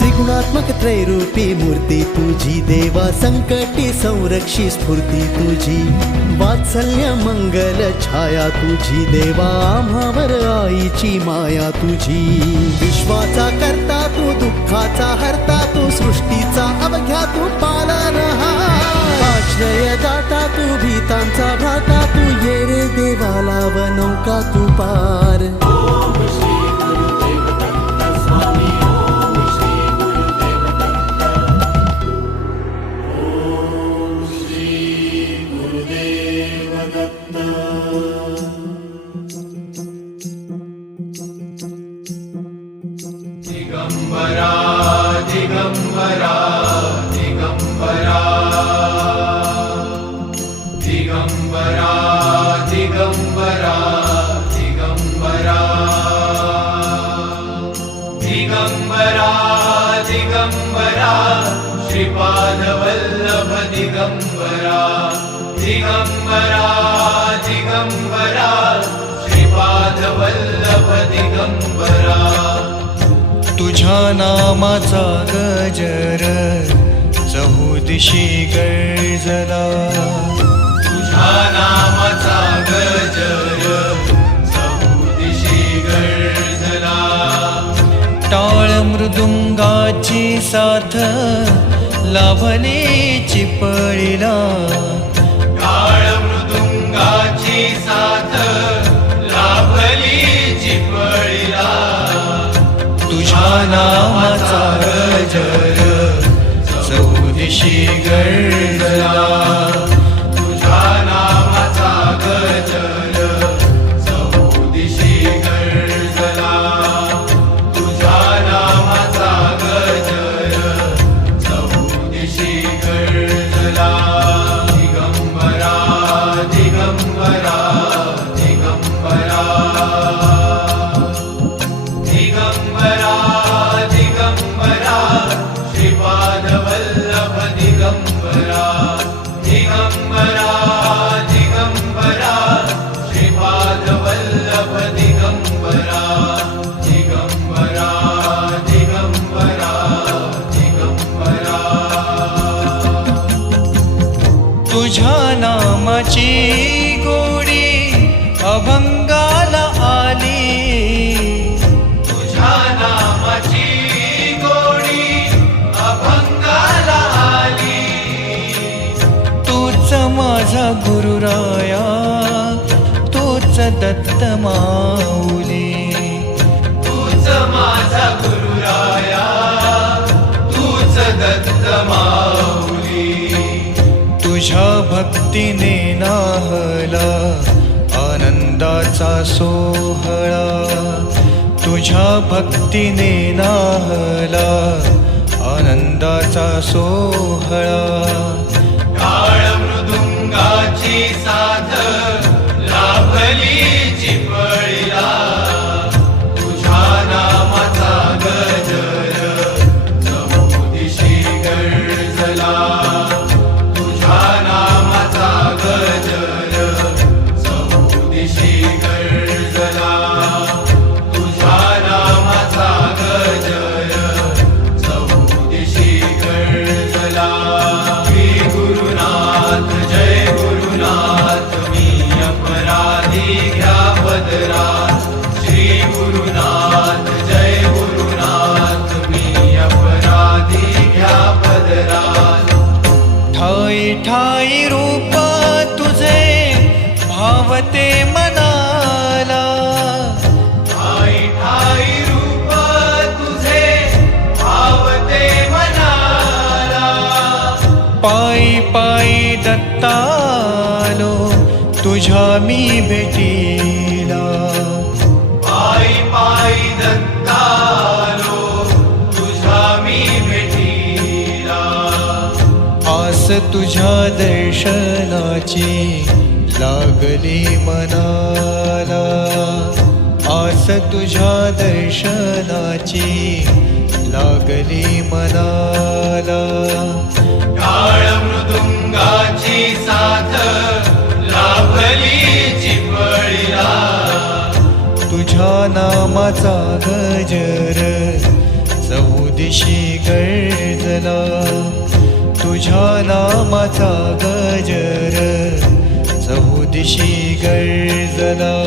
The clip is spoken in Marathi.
त्रिगुणात्मक त्रैरूपी मूर्ती तुझी देवा, संकटी संरक्षी स्फूर्ती तुझी, वात्सल्य मंगल छाया तुझी देवा, आम्हावर आईची माया तुझी। विश्वाचा करता तू, दुःखाचा हरता तू, सृष्टीचा अवघ्या तू पालनहार, आश्रय दाता तू, भीतांचा भ्राता तू, ये रे देवा लाव नौका तू पार। दिगंबरा दिगंबरा दिगंबरा दिगंबरा दिगंबरा दिगंबरा दिगंबरा दिगंबरा श्रीपाद वल्लभ दिगंबरा दिगंबरा दिगंबरा श्रीपाद वल्लभ दिगंबरा। तुझ्या नामाचा गजर चहुदिशी गर्जला, तुझ्या नामाचा गजर चहुदिशी गर्जला, टाळ मृदुंगाची साथ लाभली चिपळीला, टाळ मृदुंगाची साथ लाभली चिपळीला, तुझ्या नामाचा गजर चहुदिशी गर्जला, तुझ्या नामाचा गजर चहुदिशी गर्जला, तुझ्या नामाचा गजर चहुदिशी गर्जला। दिगंबरा दिगंबरा दिगंबरा दिगंबरा दिगंबरा श्रीपाद वल्लभ दिगंबरा दिगंबरा दिगंबरा श्रीपाद वल्लभ दिगंबरा दिगंबरा दिगंबरा दिगंबरा। तुझ्या नामाची गोडी अभंगाला आली, तुझ्या नामाची गोडी अभंगाला आली, तूच माझा गुरुराया, तूच दत्त माऊली, तूच माझा गुरुराया, तूच दत्त माऊली, तुझ्या भक्तीने नाहला आनंदाचा सोहळा, तुझ्या भक्तीने नाहला आनंदाचा सोहळा, टाळ मृदुंगाची साथ लाभली चिपळीला, तुझ्या नामाचा गजर चहुदिशी गर्जला, तुझ्या नामाचा गजर चहुदिशी गर्जला, तुझ्या नामाचा गजर चहुदिशी गर्जला। श्री गुरुनाथ जय गुरुनाथ मी अपराधी घ्या पदरात, श्री गुरुनाथ जय गुरुनाथ मी अपराधी घ्या पदरात। ठाई ठाई रूप तुझे भावते मनाला, ठाई ठाई रूप तुझे भावते मनाला, पायी पायी दत्तालो, तुझ्या मी भेटीला. पायी पायी दत्तालो तुझ्या मी भेटीला. आस तुझ्या दर्शनाची लागली मनाला. आस तुझ्या दर्शनाची लागली मनाला. टाळ मृदुंगाची साथ लाभली चिपळीला. तुझ्या नामाचा गजर चौदिशी गर्जला. तुझ्या नामाचा गजर चौदिशी गर्जला.